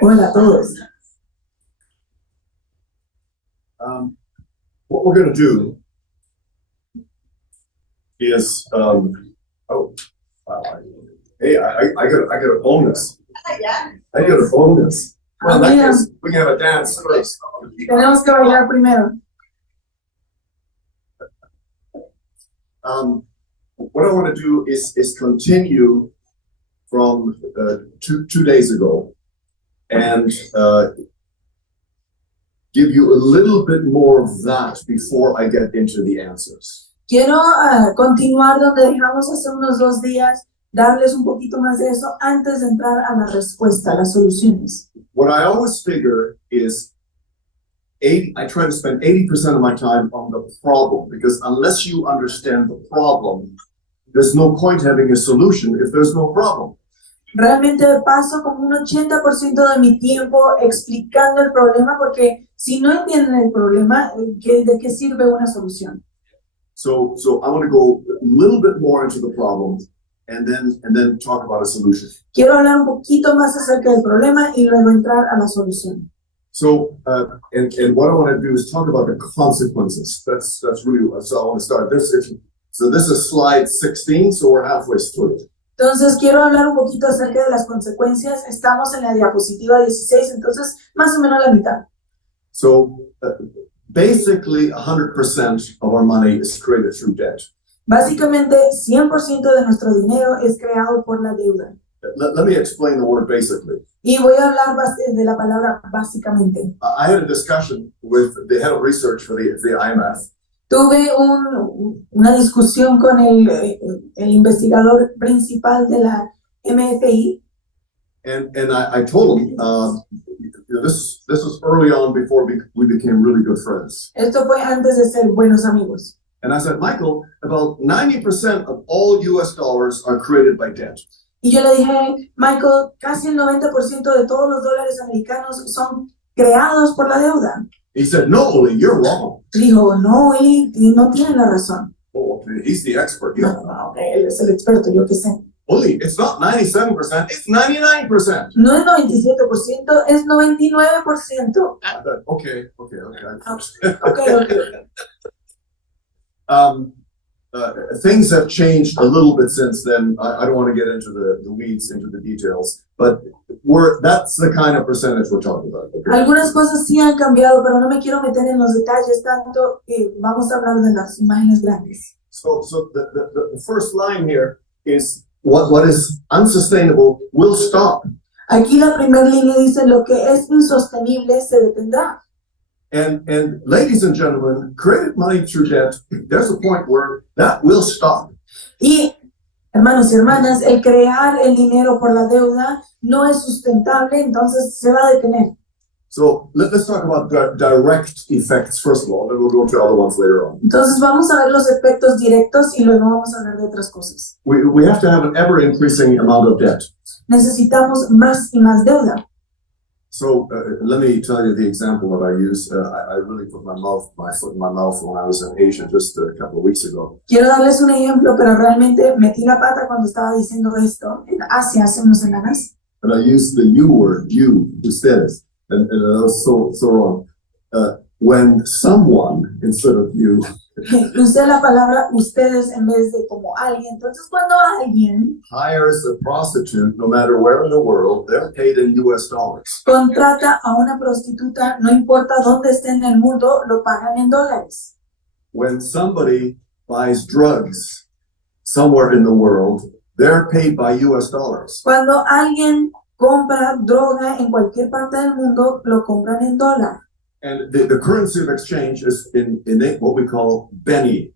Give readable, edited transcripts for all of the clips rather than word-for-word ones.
Hola a todos. What we're going to do is, hey, I got a bonus. I got a bonus. Well, in that case, we can have a dance first. Tenemos que bailar primero. What I want to do is continue from 2 days ago and give you a little bit more of that before I get into the answers. Quiero continuar donde dejamos hace unos 2 días, darles un poquito más de eso antes de entrar a la respuesta, a las soluciones. What I always figure is I try to spend 80% of my time on the problem, because unless you understand the problem, there's no point having a solution if there's no problem. Realmente paso como un 80% de mi tiempo explicando el problema, porque si no entienden el problema, ¿de qué sirve una solución? So I want to go a little bit more into the problem and then talk about a solution. Quiero hablar un poquito más acerca del problema y luego entrar a la solución. So and what I want to do is talk about the consequences. That's really so I want to start this. So this is slide 16, so we're halfway through it. Entonces quiero hablar un poquito acerca de las consecuencias. Estamos en la diapositiva 16, entonces más o menos la mitad. So basically 100% of our money is created through debt. Básicamente 100% de nuestro dinero es creado por la deuda. Let me explain the word basically. Y voy a hablar de la palabra básicamente. I had a discussion with the head of research for the IMF. Tuve una discusión con el investigador principal de la MFI. And I told him, this was early on before we became really good friends. Esto fue antes de ser buenos amigos. And I said, Michael, about 90% of all US dollars are created by debt. Y yo le dije, Michael, casi el 90% de todos los dólares americanos son creados por la deuda. He said, no, Uli, you're wrong. Dijo, no, Uli, no tiene la razón. Oh, okay, he's the expert. No, él es el experto, yo qué sé. Uli, it's not 97%, it's 99%. No es 97%, es 99%. I thought, okay. Okay. Things have changed a little bit since then. I don't want to get into the weeds, into the details, but that's the kind of percentage we're talking about. Okay? Algunas cosas sí han cambiado, pero no me quiero meter en los detalles tanto. Vamos a hablar de las imágenes grandes. So the first line here is what is unsustainable will stop. Aquí la primera línea dice lo que es insostenible se detendrá. And ladies and gentlemen, created money through debt, there's a point where that will stop. Y hermanos y hermanas, el crear el dinero por la deuda no es sustentable, entonces se va a detener. So let's talk about direct effects first of all, then we'll go to other ones later on. Entonces vamos a ver los efectos directos y luego vamos a hablar de otras cosas. We have to have an ever increasing amount of debt. Necesitamos más y más deuda. So let me tell you the example that I use. I really put my foot in my mouth when I was in Asia just a couple of weeks ago. Quiero darles un ejemplo, pero realmente metí la pata cuando estaba diciendo esto en Asia hace unas semanas. And I used the you word, you, ustedes, and that was so wrong. When someone instead of you. Usé la palabra ustedes en vez de como alguien. Entonces, cuando alguien hires a prostitute, no matter where in the world, they're paid in US dollars. Contrata a una prostituta, no importa dónde esté en el mundo, lo pagan en dólares. When somebody buys drugs somewhere in the world, they're paid by US dollars. Cuando alguien compra droga en cualquier parte del mundo, lo compran en dólar. And the currency of exchange is in what we call Benny.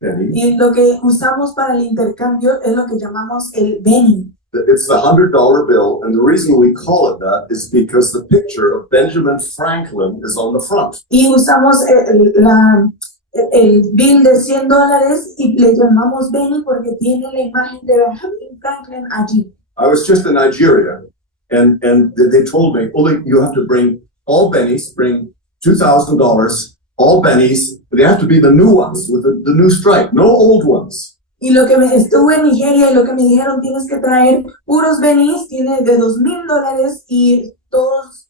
Y lo que usamos para el intercambio es lo que llamamos el Benny. It's the $100 bill, and the reason we call it that is because the picture of Benjamin Franklin is on the front. Y usamos el bill de $100 y le llamamos Benny porque tiene la imagen de Benjamin Franklin allí. I was just in Nigeria, and they told me, Uli, you have to bring all bennies, bring $2,000, all bennies, they have to be the new ones with the new stripe, no old ones. Y lo que estuve en Nigeria y lo que me dijeron, tienes que traer puros benis, tiene de $2,000 y todos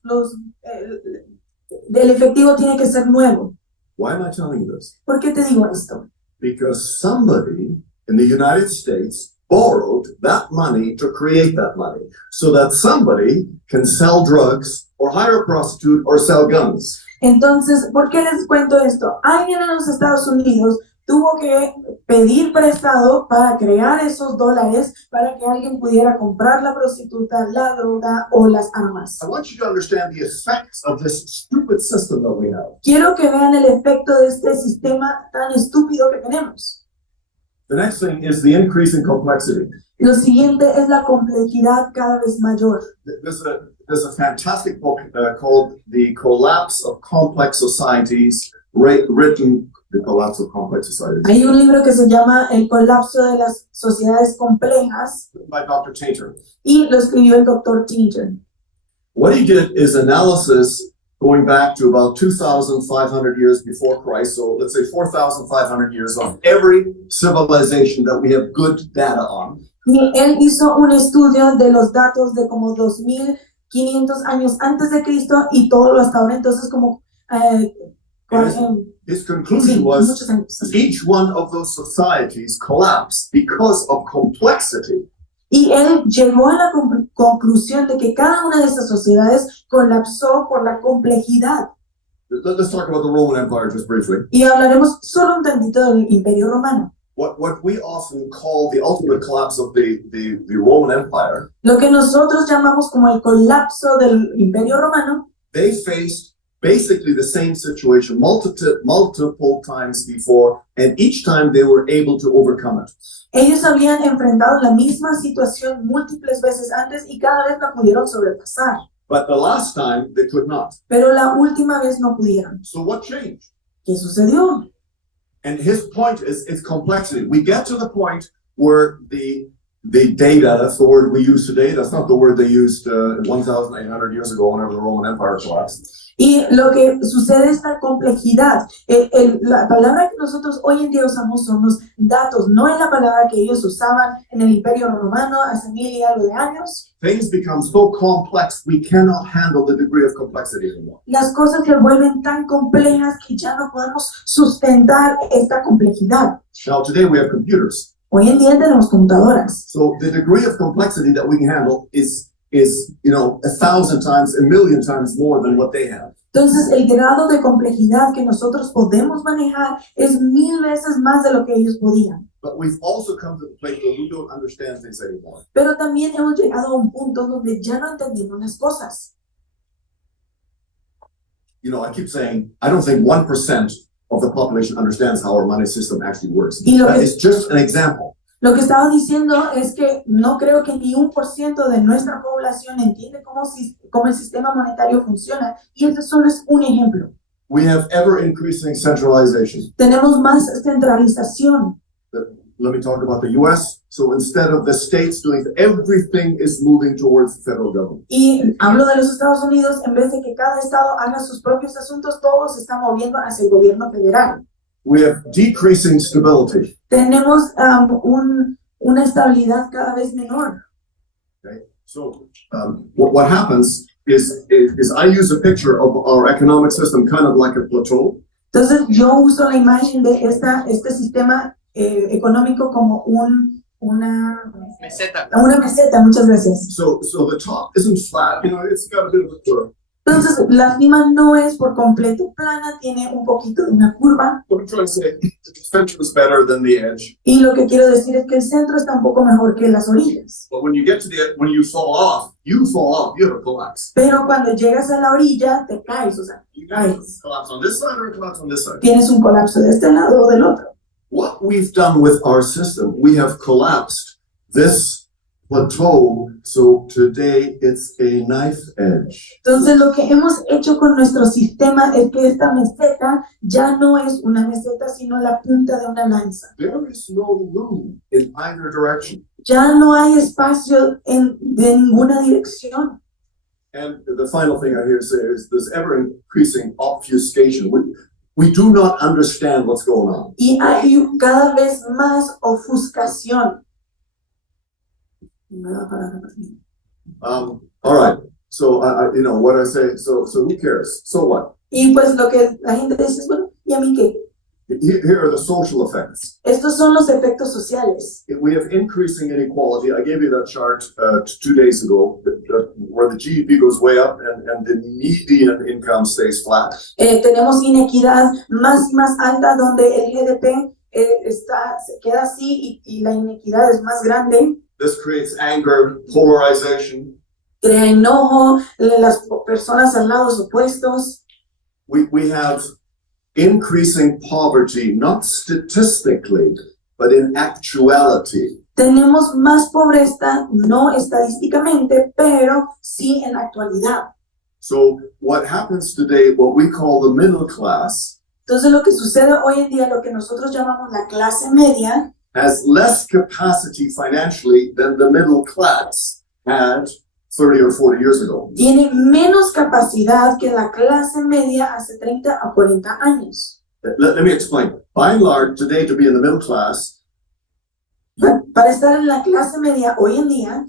del efectivo tiene que ser nuevo. Why am I telling you this? ¿Por qué te digo esto? Because somebody in the United States borrowed that money to create that money so that somebody can sell drugs or hire a prostitute or sell guns. Entonces, ¿por qué les cuento esto? Alguien en los Estados Unidos tuvo que pedir prestado para crear esos dólares para que alguien pudiera comprar la prostituta, la droga o las armas. I want you to understand the effects of this stupid system that we have. Quiero que vean el efecto de este sistema tan estúpido que tenemos. The next thing is the increase in complexity. Lo siguiente es la complejidad cada vez mayor. There's a fantastic book called The Collapse of Complex Societies, written The Collapse of Complex Societies. Hay un libro que se llama El colapso de las sociedades complejas By Dr. Tainter. y lo escribió el Dr. Tainter. What he did is analysis going back to about 2,500 years before Christ, so let's say 4,500 years of every civilization that we have good data on. Y él hizo un estudio de los datos de como 2,500 años antes de Cristo y todo lo hasta ahora, entonces como His conclusion sí, was muchos años. each one of those societies collapsed because of complexity. Y él llegó a la conclusión de que cada una de esas sociedades colapsó por la complejidad. Let's talk about the Roman Empire just briefly. Y hablaremos solo un tantito del Imperio Romano. What we often call the ultimate collapse of the Roman Empire, Lo que nosotros llamamos como el colapso del Imperio Romano, they faced basically the same situation multiple times before, and each time they were able to overcome it. ellos habían enfrentado la misma situación múltiples veces antes y cada vez la pudieron sobrepasar. But the last time they could not. Pero la última vez no pudieron. So what changed? ¿Qué sucedió? And his point is it's complexity. We get to the point where the data, that's the word we use today, that's not the word they used 1,800 years ago whenever the Roman Empire collapsed. Y lo que sucede es la complejidad. La palabra que nosotros hoy en día usamos son los datos, no es la palabra que ellos usaban en el Imperio Romano hace 1,000 y algo de años. Things become so complex, we cannot handle the degree of complexity anymore. Las cosas se vuelven tan complejas que ya no podemos sustentar esta complejidad. Now today we have computers. Hoy en día tenemos computadoras. So the degree of complexity that we can handle is 1,000 times, 1,000,000 times more than what they have. Entonces, el grado de complejidad que nosotros podemos manejar es 1,000 veces más de lo que ellos podían. But we've also come to the place where we don't understand things anymore. Pero también hemos llegado a un punto donde ya no entendemos las cosas. I keep saying, I don't think 1% of the population understands how our money system actually works. Y lo That que- is just an example. Lo que estaba diciendo es que no creo que ni 1% de nuestra población entiende cómo el sistema monetario funciona. Y este solo es un ejemplo. We have ever increasing centralization. Tenemos más centralización. Let me talk about the US. So instead of the states doing everything is moving towards the federal government. Y hablo de los Estados Unidos, en vez de que cada estado haga sus propios asuntos, todos se están moviendo hacia el gobierno federal. We have decreasing stability. Tenemos una estabilidad cada vez menor. Okay? So what happens is I use a picture of our economic system kind of like a plateau. Entonces yo uso la imagen de este sistema económico como una meseta, muchas veces. So the top isn't flat, it's got a bit of a curve. Entonces la cima no es por completo plana, tiene un poquito de una curva. What I'm trying to say, the center is better than the edge. Y lo que quiero decir es que el centro está un poco mejor que las orillas. But when you get to when you fall off, you have a collapse. Pero cuando llegas a la orilla, te caes, o sea, You caes. have a collapse on this side or a collapse on this side. Tienes un colapso de este lado o del otro. What we've done with our system, we have collapsed this plateau, so today it's a knife edge. Entonces lo que hemos hecho con nuestro sistema es que esta meseta ya no es una meseta, sino la punta de una lanza. There is no room in either direction. Ya no hay espacio de ninguna dirección. And the final thing I hear say is this ever increasing obfuscation. we do not understand what's going on. Y hay cada vez más ofuscación. All right. So you know what I say. So who cares? So what? Y pues lo que la gente dice es, bueno, ¿y a mí qué? Here are the social effects. Estos son los efectos sociales. We have increasing inequality. I gave you that chart 2 days ago, where the GDP goes way up and the median income stays flat. Tenemos inequidad más y más alta donde el GDP se queda así y la inequidad es más grande. This creates anger, polarization. Crea enojo, las personas al lado opuestos. We have increasing poverty, not statistically, but in actuality. Tenemos más pobreza, no estadísticamente, pero sí en la actualidad. So what happens today, what we call the middle class, Entonces lo que sucede hoy en día, lo que nosotros llamamos la clase media, has less capacity financially than the middle class had 30 or 40 years ago. tiene menos capacidad que la clase media hace 30 a 40 años. Let me explain. By and large, today, to be in the middle class, Para estar en la clase media hoy en día,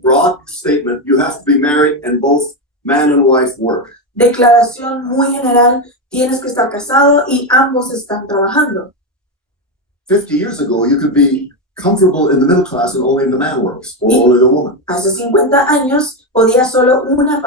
broad statement, you have to be married and both man and wife work. declaración muy general, tienes que estar casado y ambos están trabajando. 50 years ago, you could be comfortable in the middle class and only the man works, or only the woman. Hace 50 años podía solo una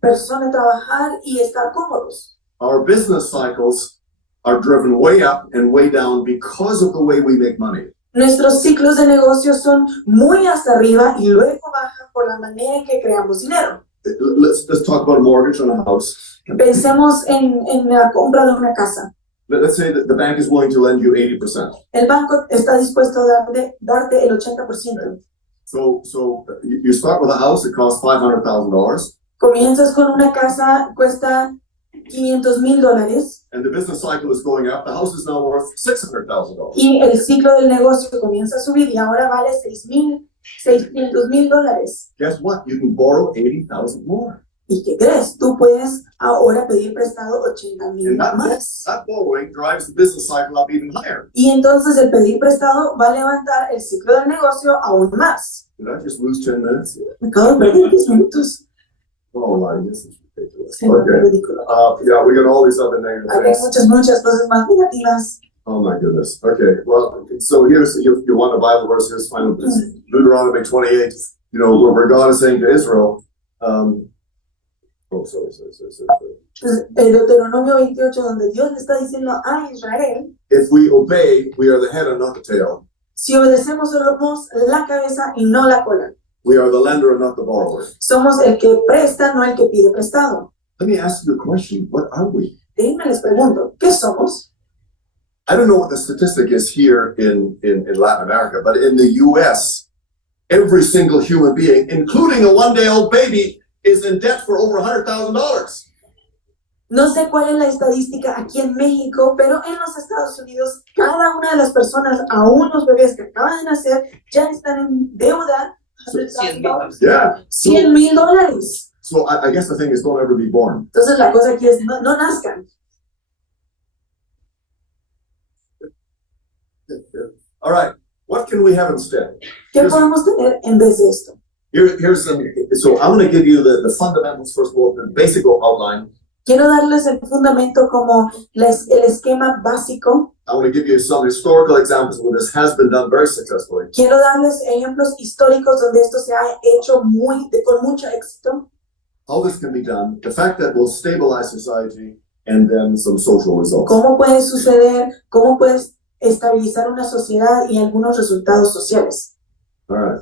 persona trabajar y estar cómodos. Our business cycles are driven way up and way down because of the way we make money. Nuestros ciclos de negocios son muy hasta arriba y luego bajan por la manera en que creamos dinero. Let's talk about a mortgage on a house. Pensemos en la compra de una casa. Let's say that the bank is willing to lend you 80%. El banco está dispuesto a darte el 80%. So you start with a house that costs $500,000. Comienzas con una casa, cuesta $500,000 And the business cycle is going up. The house is now worth $600,000. y el ciclo del negocio comienza a subir y ahora vale $600,000. Guess what? You can borrow 80,000 more. ¿Y qué crees? Tú puedes ahora pedir prestado 80,000 And más. that borrowing drives the business cycle up even higher. Y entonces el pedir prestado va a levantar el ciclo del negocio aún más. Did I just lose 10 minutes? Me acabo de perder 10 minutos. Oh my, this is ridiculous. Se me Okay. ridículo. Yeah, we got all these other negative Hay things. muchas cosas más negativas. Oh my goodness. Okay. Well, so here's, you want a Bible verse, here's final, Deuteronomy 28, you know, where God is saying to Israel, sorry. Entonces, el Deuteronomio 28, donde Dios le está diciendo a Israel, If we obey, we are the head and not the tail. si obedecemos somos la cabeza y no la cola. We are the lender and not the borrower. Somos el que presta, no el que pide prestado. Let me ask you a question. What are we? Déjenme les pregunto, ¿qué somos? I don't know what the statistic is here in Latin America, but in the US, every single human being, including a 1-day-old baby, is in debt for over $100,000. No sé cuál es la estadística aquí en México, pero en los Estados Unidos, cada una de las personas, aún los bebés que acaban de nacer, ya están en deuda. Yeah. $100,000. So I guess the thing is, don't ever be born. Entonces la cosa aquí es, no nazcan. All right. What can we have instead? ¿Qué podemos tener en vez de esto? Here's some. So I'm going to give you the fundamentals first of all, the basic outline. Quiero darles el fundamento como el esquema básico. I want to give you some historical examples where this has been done very successfully. Quiero darles ejemplos históricos donde esto se ha hecho con mucho éxito. How this can be done, the fact that will stabilize society, and then some social results. ¿Cómo puede suceder? ¿Cómo puedes estabilizar una sociedad y algunos resultados sociales? All right.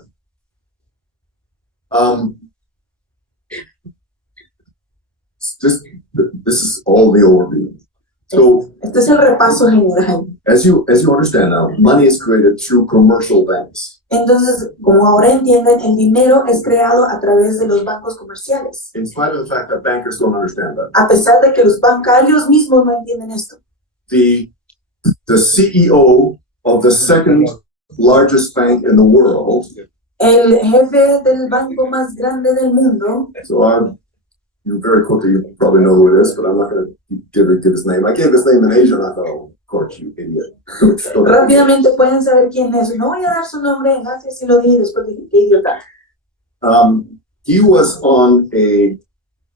This is all the overview. So, Este es el repaso general. as you understand now, money is created through commercial banks. Entonces, como ahora entienden, el dinero es creado a través de los bancos comerciales. In spite of the fact that bankers don't understand that. A pesar de que los bancarios mismos no entienden esto. The CEO of the second largest bank in the world. El jefe del banco más grande del mundo. So you very quickly, you probably know who it is, but I'm not going to give his name. I gave his name in Asia, and I thought, oh, Kortch, you idiot. Rápidamente pueden saber quién es. No voy a dar su nombre en Asia, si lo dije después dije, qué idiota. He was on a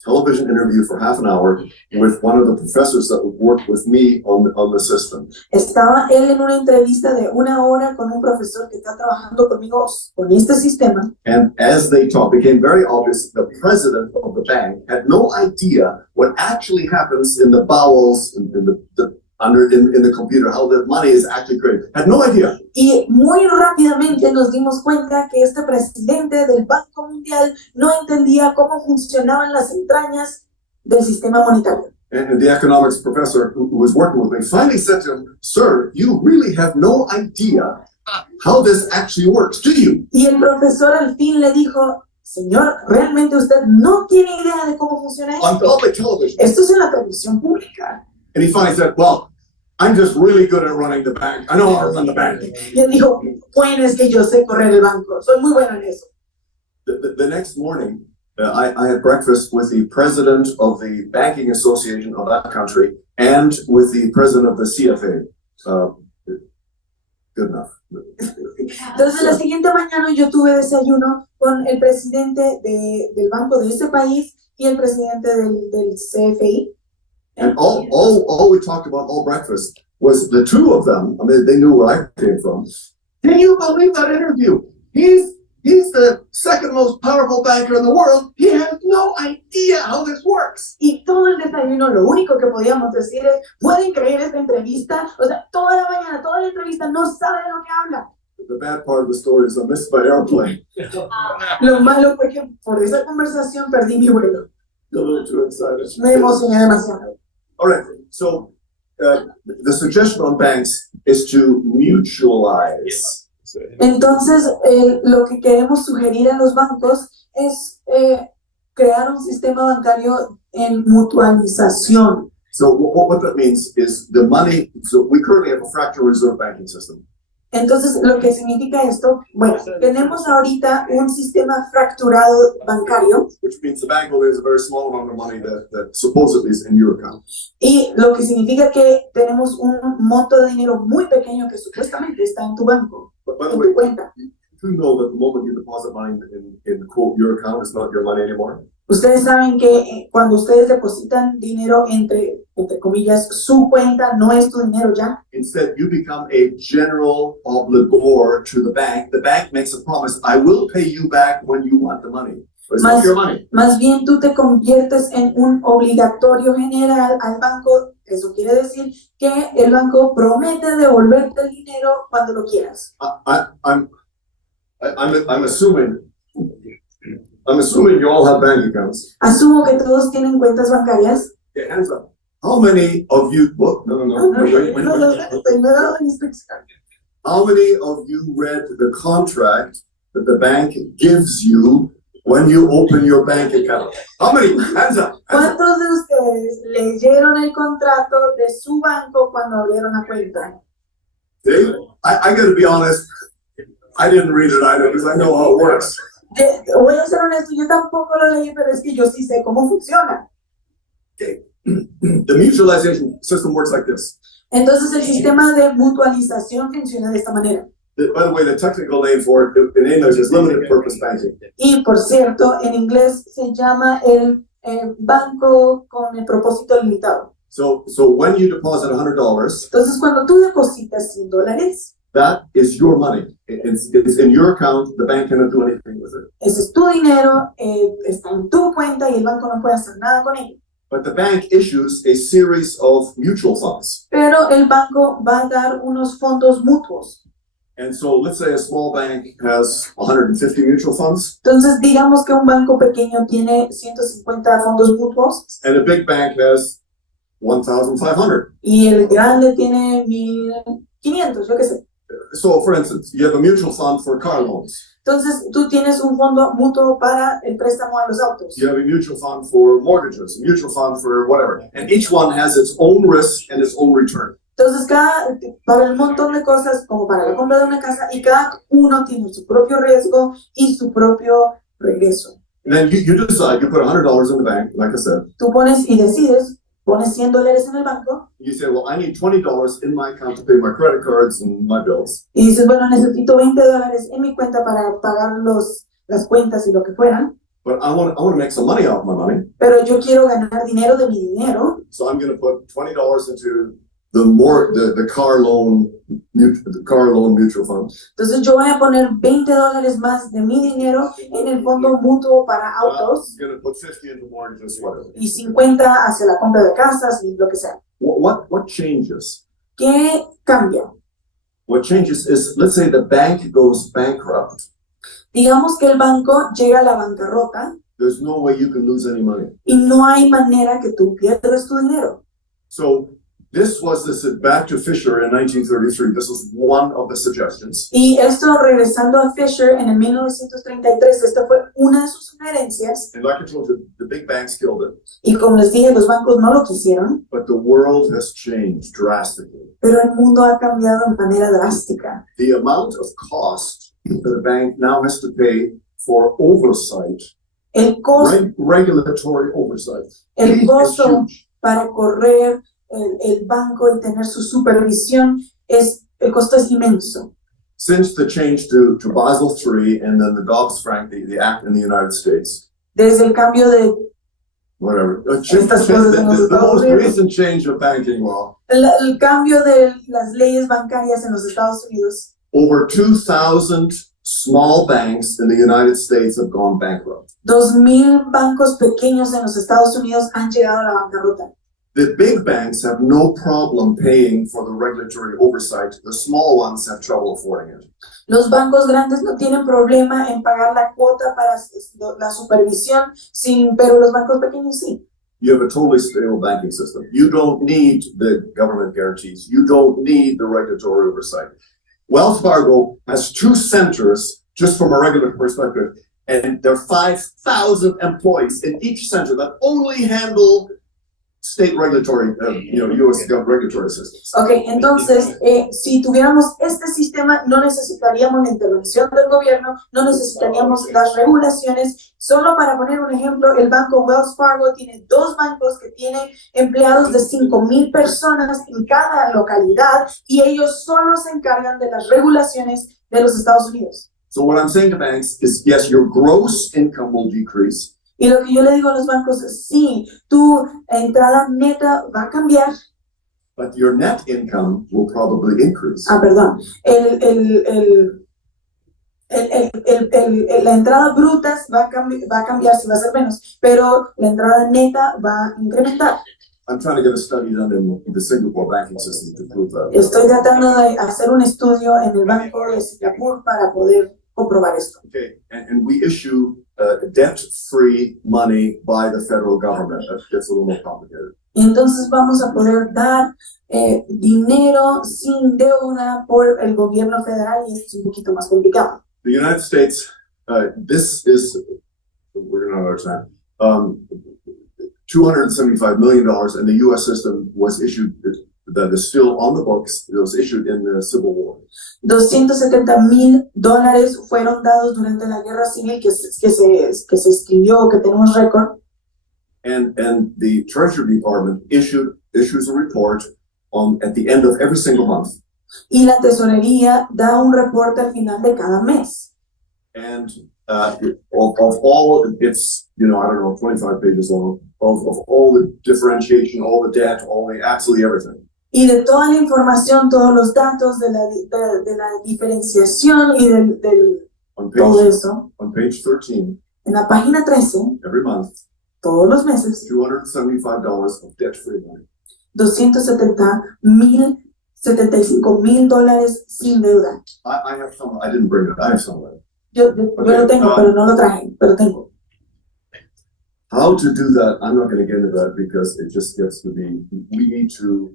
television interview for half an hour with one of the professors that worked with me on the system. Estaba él en una entrevista de 1 hora con un profesor que está trabajando conmigo con este sistema. And as they talked, it became very obvious the president of the bank had no idea what actually happens in the bowels, in the computer, how the money is actually created. Had no idea. Y muy rápidamente nos dimos cuenta que este presidente del Banco Mundial no entendía cómo funcionaban las entrañas del sistema monetario. And the economics professor who was working with me finally said to him, "Sir, you really have no idea how this actually works, do you?" Y el profesor al fin le dijo, señor, ¿realmente usted no tiene idea de cómo funciona On esto? public television. Esto es en la televisión pública. And he finally said, "Well, I'm just really good at running the bank. I know how to run the bank." Y él dijo, bueno, es que yo sé correr el banco, soy muy bueno en eso. The next morning, I had breakfast with the president of the banking association of that country and with the president of the CFA. Good enough. Entonces, la siguiente mañana yo tuve desayuno con el presidente del banco de ese país y el presidente del CFI. And all we talked about all breakfast was the two of them. I mean, they knew where I came from. Can you believe that interview? He's the second most powerful banker in the world. He has no idea how this works. Y todo el desayuno, lo único que podíamos decir es, ¿pueden creer esta entrevista? O sea, toda la mañana, toda la entrevista, no sabe de lo que habla. The bad part of the story is I missed my airplane. Lo malo fue que por esa conversación perdí mi vuelo. A little too excited. Me emocioné demasiado. All right, so the suggestion on banks is to mutualize. Entonces, lo que queremos sugerir a los bancos es crear un sistema bancario en mutualización. So what that means is the money, so we currently have a fractional reserve banking system. Entonces, lo que significa esto, bueno, tenemos ahorita un sistema fracturado bancario. Which means the bank only has a very small amount of money that supposedly is in your account. Y lo que significa que tenemos un monto de dinero muy pequeño que supuestamente está en tu banco, But by the en way, tu cuenta. you know that the moment you deposit money in quote your account, it's not your money anymore. Ustedes saben que cuando ustedes depositan dinero entre comillas, su cuenta no es tu dinero ya. Instead, you become a general obligor to the bank. The bank makes a promise, I will pay you back when you want the money. But it's not your money. Más bien tú te conviertes en un obligatorio general al banco. Eso quiere decir que el banco promete devolverte el dinero cuando lo quieras. I'm assuming you all have bank accounts. Asumo que todos tienen cuentas bancarias. Okay, hands up. How many of you? What? No. Wait. How many of you read the contract that the bank gives you when you open your bank account? How many? Hands up. ¿Cuántos de ustedes leyeron el contrato de su banco cuando abrieron la cuenta? See, I got to be honest. I didn't read it either because I know how it works. Voy a ser honesto, yo tampoco lo leí, pero es que yo sí sé cómo funciona. Okay. The mutualization system works like this. Entonces el sistema de mutualización funciona de esta manera. By the way, the technical name for it in English is limited purpose banking. Y por cierto, en inglés se llama el banco con el propósito limitado. So when you deposit $100, Entonces cuando tú depositas $100, that is your money. It's in your account. The bank cannot do anything with it. ese es tu dinero, está en tu cuenta y el banco no puede hacer nada con ello. But the bank issues a series of mutual funds. Pero el banco va a dar unos fondos mutuos. And so let's say a small bank has 150 mutual funds. Entonces digamos que un banco pequeño tiene 150 fondos mutuos. And a big bank has 1,500. Y el grande tiene 1,500, yo qué sé. So, for instance, you have a mutual fund for car loans. Entonces, tú tienes un fondo mutuo para el préstamo a los autos. You have a mutual fund for mortgages, a mutual fund for whatever. And each one has its own risk and its own return. Entonces, para un montón de cosas, como para la compra de una casa, y cada uno tiene su propio riesgo y su propio regreso. And then you decide, you put $100 in the bank, like I said. Tú pones y decides, pones $100 en el banco. You say, well, I need $20 in my account to pay my credit cards and my bills. Y dices, bueno, necesito $20 en mi cuenta para pagar las cuentas y lo que fueran. But I want to make some money off my money. Pero yo quiero ganar dinero de mi dinero. So I'm going to put $20 into the car loan mutual fund. Entonces yo voy a poner $20 más de mi dinero en el fondo mutuo para autos. I'm going to put 50 into mortgages, whatever. Y 50 hacia la compra de casas y lo que sea. What changes? ¿Qué cambia? What changes is, let's say the bank goes bankrupt. Digamos que el banco llega a la bancarrota. There's no way you can lose any money. Y no hay manera que tú pierdas tu dinero. So this was back to Fisher in 1933. This was one of the suggestions. Y esto regresando a Fisher en el 1933, esta fue una de sus sugerencias. And like I told you, the big banks killed it. Y como les dije, los bancos no lo quisieron. But the world has changed drastically. Pero el mundo ha cambiado de manera drástica. The amount of cost that a bank now has to pay for oversight, El costo, regulatory oversight, el costo is huge. para correr el banco y tener su supervisión, el costo es inmenso. Since the change to Basel III and then the Dodd-Frank, the act in the United States, Desde el cambio de whatever, Estas cosas en los the Estados most Unidos. recent change of banking law, el cambio de las leyes bancarias en los Estados Unidos, over 2,000 small banks in the United States have gone bankrupt. 2,000 bancos pequeños en los Estados Unidos han llegado a la bancarrota. The big banks have no problem paying for the regulatory oversight. The small ones have trouble affording it. Los bancos grandes no tienen problema en pagar la cuota para la supervisión, pero los bancos pequeños sí. You have a totally stable banking system. You don't need the government guarantees. You don't need the regulatory oversight. Wells Fargo has 2 centers, just from a regular perspective, and there are 5,000 employees in each center that only handle state regulatory, U.S. regulatory systems. Ok, entonces, si tuviéramos este sistema, no necesitaríamos la intervención del gobierno, no necesitaríamos las regulaciones. Solo para poner un ejemplo, el banco Wells Fargo tiene 2 bancos que tienen empleados de 5,000 personas en cada localidad y ellos solo se encargan de las regulaciones de los Estados Unidos. So what I'm saying to banks is, yes, your gross income will decrease. Y lo que yo le digo a los bancos es, sí, tu entrada neta va a cambiar. But your net income will probably increase. Perdón. La entrada bruta va a cambiar, si va a ser menos, pero la entrada neta va a incrementar. I'm trying to get a study done in the Singapore banking system to prove that. Estoy tratando de hacer un estudio en el banco de Singapur para poder comprobar esto. Okay, and we issue debt-free money by the federal government. That gets a little more complicated. Y entonces vamos a poder dar dinero sin deuda por el gobierno federal y esto es un poquito más complicado. The United States, this is, we're going to have our time, $275 million, and the U.S. system was issued, that is still on the books, it was issued in the Civil War. $270,000 fueron dados durante la guerra civil que se escribió, que tenemos récord. And the Treasury Department issues a report at the end of every single month. Y la tesorería da un reporte al final de cada mes. And of all, it's, I don't know, 25 pages long, of all the differentiation, all the debt, absolutely everything. Y de toda la información, todos los datos de la diferenciación y todo eso. On page 13, en la página 13, every month, todos los meses, $275 of debt-free money. $275,000 sin deuda. I have some, I didn't bring it, I have some of it. Yo lo tengo, pero no lo traje, pero tengo. How to do that, I'm not going to get into that because it just gets to be, we need to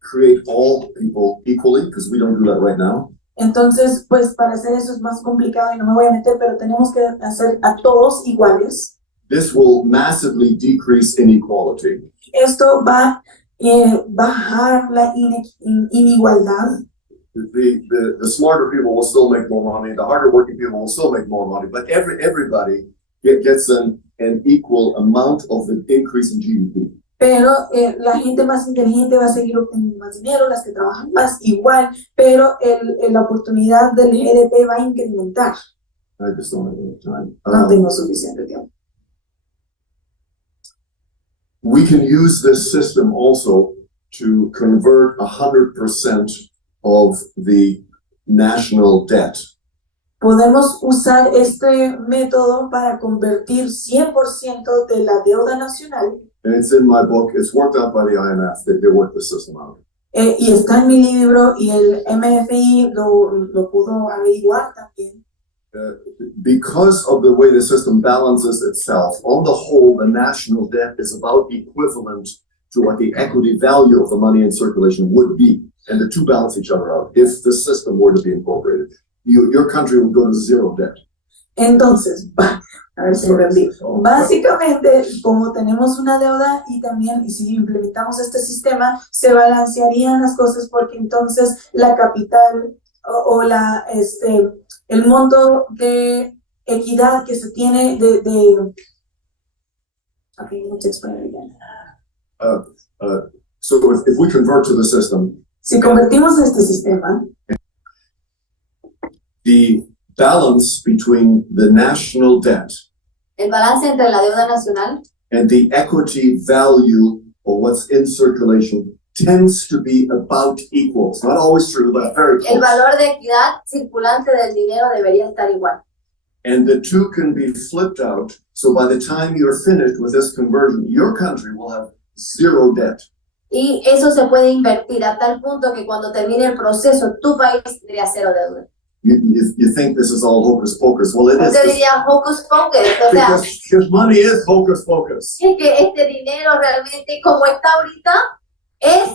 create all people equally, because we don't do that right now. Entonces, pues para hacer eso es más complicado y no me voy a meter, pero tenemos que hacer a todos iguales. This will massively decrease inequality. Esto va a bajar la inigualdad. the smarter people will still make more money, the harder working people will still make more money, but everybody gets an equal amount of the increase in GDP. Pero la gente más inteligente va a seguir obteniendo más dinero, las que trabajan más igual, pero la oportunidad del GDP va a incrementar. I just don't have enough time. No tengo suficiente tiempo. We can use this system also to convert 100% of the national debt. Podemos usar este método para convertir 100% de la deuda nacional. And it's in my book. It's worked out by the IMF. They worked the system out. Y está en mi libro y el MFI lo pudo averiguar también. Because of the way the system balances itself, on the whole, the national debt is about equivalent to what the equity value of the money in circulation would be. And the two balance each other out. If the system were to be incorporated, your country would go to zero debt. Entonces, a ver si entendí. Básicamente, como tenemos una deuda y también, y si implementamos este sistema, se balancearían las cosas porque entonces la capital o el monto de equidad que se tiene Okay, let's explain it again. So if we convert to the system, si convertimos este sistema, the balance between the national debt, el balance entre la deuda nacional, and the equity value of what's in circulation tends to be about equal. It's not always true, but very close. El valor de equidad circulante del dinero debería estar igual. And the two can be flipped out. So by the time you're finished with this conversion, your country will have zero debt. Y eso se puede invertir a tal punto que cuando termine el proceso, tu país tendría cero deuda. You think this is all hocus pocus. Well, it is. Usted diría hocus pocus, o sea, Because money is hocus pocus. es que este dinero realmente, como está ahorita, es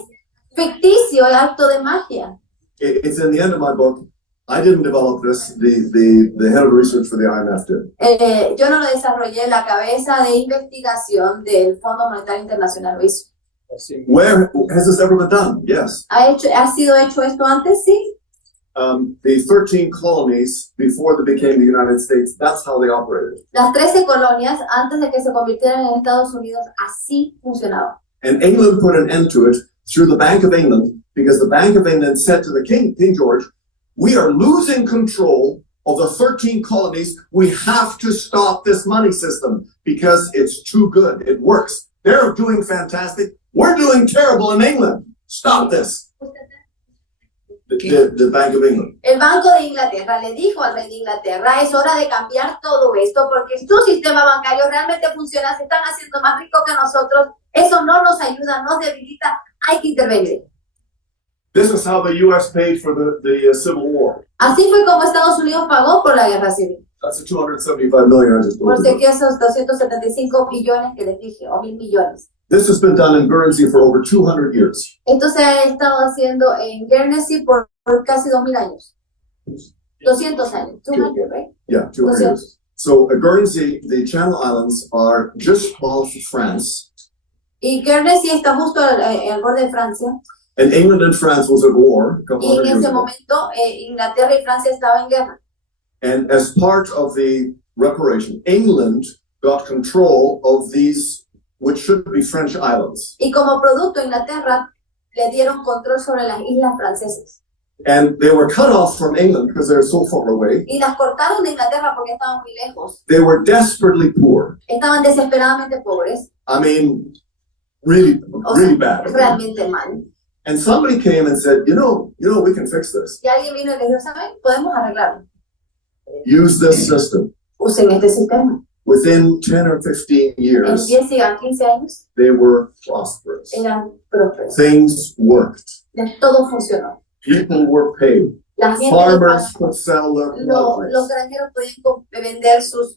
ficticio, es acto de magia. It's in the end of my book. I didn't develop this. The head of research for the IMF did. Yo no lo desarrollé, la cabeza de investigación del Fondo Monetario Internacional lo hizo. Where has this ever been done? Yes. ¿Ha sido hecho esto antes? Sí. The 13 colonies before they became the United States, that's how they operated. Las 13 colonias, antes de que se convirtieran en Estados Unidos, así funcionaban. And England put an end to it through the Bank of England, because the Bank of England said to the King George, we are losing control of the 13 colonies. We have to stop this money system because it's too good. It works. They're doing fantastic. We're doing terrible in England. Stop this. The Bank of England. El Banco de Inglaterra le dijo al rey de Inglaterra, es hora de cambiar todo esto porque su sistema bancario realmente funciona, se están haciendo más ricos que nosotros, eso no nos ayuda, nos debilita, hay que intervenir. This is how the U.S. paid for the Civil War. Así fue como Estados Unidos pagó por la guerra civil. That's the 275 million I just told Por you about. esos 275 billones que les dije, o 1,000 millones. This has been done in Guernsey for over 200 years. Esto se ha estado haciendo en Guernsey por casi 2,000 años. 200 años. 200, right? Yeah, 200 years. So Guernsey, the Channel Islands are just off France. Y Guernsey está justo al borde de Francia. And England and France was at war a couple Y hundred en years ese ago. momento Inglaterra y Francia estaban en guerra. And as part of the reparation, England got control of these, which should be French islands. Y como producto Inglaterra le dieron control sobre las islas francesas. And they were cut off from England because they're so far away. Y las cortaron de Inglaterra porque estaban muy lejos. They were desperately poor. Estaban desesperadamente pobres. I mean, really bad. Realmente mal. And somebody came and said, you know, we can fix this. Y alguien vino y les dijo, ¿saben? Podemos arreglarlo. Use this system. Usen este sistema. Within 10 or 15 En years, 10 y 15 años they were prosperous. eran prósperos. Things worked. Todo funcionó. People were paid. La gente Farmers could sell their los produce. granjeros podían vender sus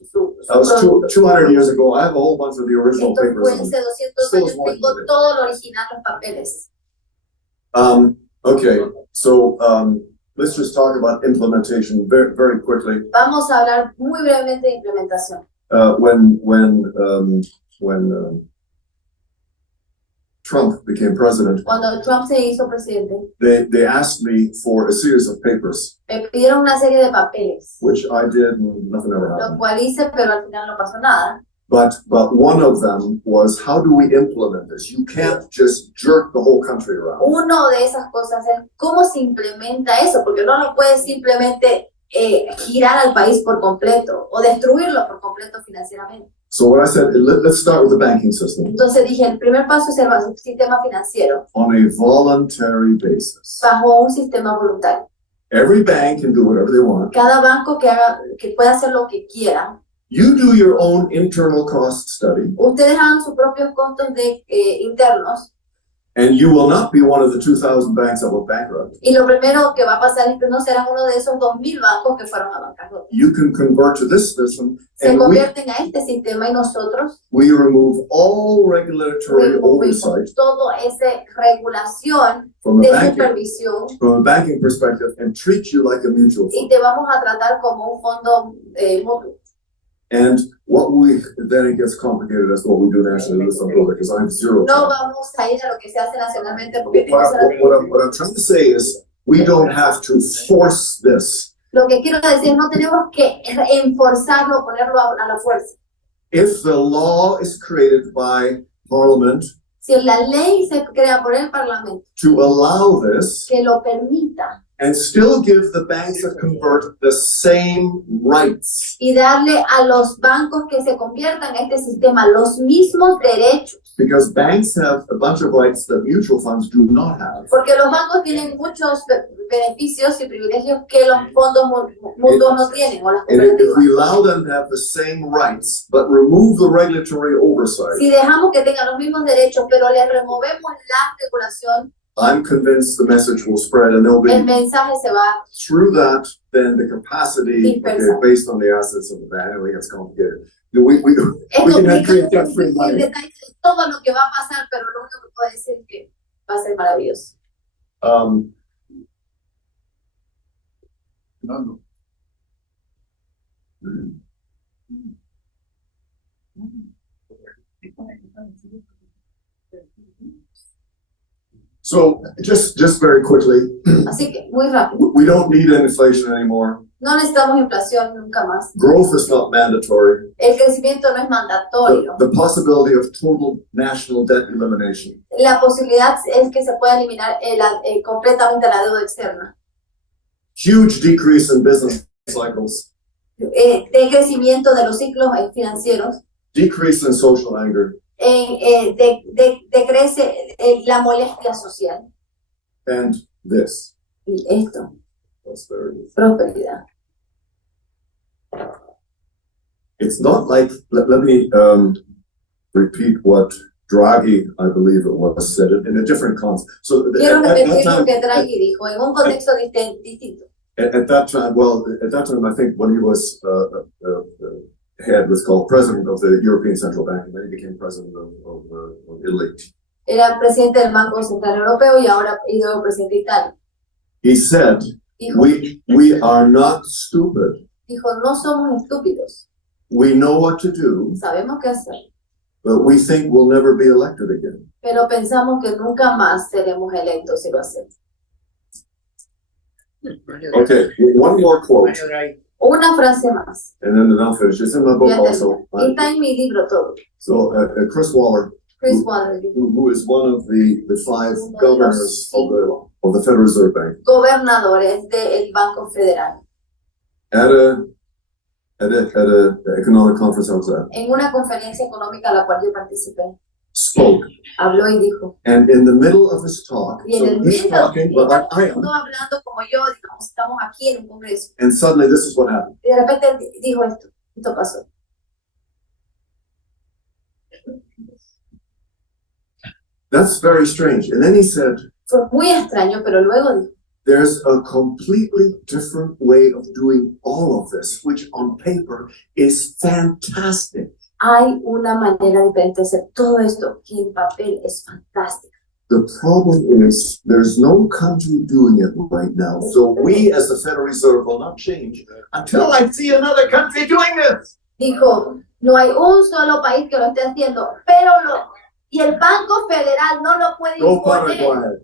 That was productos. 200 years ago. I have a whole bunch of the original Esto fue papers. hace 200 Still años. working Tengo today. todo lo original, los papeles. Okay, so let's just talk about implementation very, very quickly. Vamos a hablar muy brevemente de implementación. Trump became president, Cuando Trump se hizo presidente, they asked me for a series of papers, me pidieron una serie de papeles, which I did and nothing ever lo happened. cual hice, pero al final no pasó nada. But one of them was, how do we implement this? You can't just jerk the whole country around. Uno de esas cosas es cómo se implementa eso, porque no lo puedes simplemente girar al país por completo o destruirlo por completo financieramente. So what I said, let's start with the banking system Entonces dije, el primer paso es el sistema financiero on a voluntary basis. bajo un sistema voluntario. Every bank can do whatever they want. Cada banco que pueda hacer lo que quiera. You do your own internal cost study, Ustedes hagan sus propios costos internos. and you will not be one of the 2,000 banks that went bankrupt. Y lo primero que va a pasar es que no serán uno de esos 2.000 bancos que fueron a bancarrota. You can convert to this system, Se and convierten a este sistema y nosotros we remove all regulatory removimos oversight toda esa regulación from de a banking perspective and treat you like a mutual y fund. te vamos a tratar como un fondo mutuo. And then it gets complicated as to what we do nationally with some other, because I have zero. No vamos a ir a lo que se hace nacionalmente porque What I'm trying to say is, we don't have to force this. lo que quiero decir, no tenemos que enforzarlo, ponerlo a la fuerza. If the law is created by Parliament Si la ley se crea por el Parlamento to allow this, que lo permita and still give the banks that convert the same rights, y darle a los bancos que se conviertan a este sistema los mismos derechos, because banks have a bunch of rights that mutual funds do not have. porque los bancos tienen muchos beneficios y privilegios que los fondos mutuos no tienen o las And if cooperativas. we allow them to have the same rights, but remove the regulatory oversight, Si dejamos que tengan los mismos derechos, pero le removemos la regulación, I'm convinced the message will spread, and there'll el be, mensaje se va. through that, then the capacity, okay, based on the assets of the bank, it gets complicated. We Es can have complicado, debt-free el money. detalle de todo lo que va a pasar, pero lo único que puedo decir es que va a ser maravilloso. No. So just very quickly, Así que, muy rápido. we don't need inflation anymore. No necesitamos inflación nunca más. Growth is not mandatory. El crecimiento no es mandatorio. The possibility of total national debt elimination. La posibilidad es que se pueda eliminar completamente la deuda externa. Huge decrease in business cycles. De crecimiento de los ciclos financieros. Decrease in social anger. Decrece la molestia social. And this. Y esto, Prosperity. prosperidad. It's not like, let me repeat what Draghi, I believe it was, said it in a different context. So Quiero at repetir lo that que time, Draghi dijo en un contexto distinto. at that time, I think when he was head was called president of the European Central Bank, and then he became president of Italy. Era presidente del Banco Central Europeo y luego presidente de Italia. He said, we are not stupid. Dijo, no somos estúpidos, We know what to do, sabemos qué hacer, but we think we'll never be elected again. pero pensamos que nunca más seremos electos si lo hacemos. Okay, one more quote, Una frase más. and then I'll finish. It's in my book Ya also. termino. Y está en mi libro todo. So Chris Waller, Chris Waller, who is one of the five governors of the Federal Reserve Bank, gobernadores del Banco Federal. at a economic conference I was at, En una conferencia económica a la cual yo participé, spoke, habló y dijo. and in the middle of his talk, Y en so el he's medio, talking, but like I am, no hablando como yo, digamos, estamos aquí en un congreso. and suddenly this is what happened. Y de repente él dijo esto pasó. That's very strange. And then he said, Fue muy extraño, pero luego dijo, there's a completely different way of doing all of this, which on paper is fantastic. hay una manera diferente de hacer todo esto que en papel es fantástico. The problem is there's no country doing it right now. So we as the Federal Reserve will not change until I see another country doing it. Dijo, no hay un solo país que lo esté haciendo, pero Y el Banco Federal no lo puede Go imponer. Paraguay.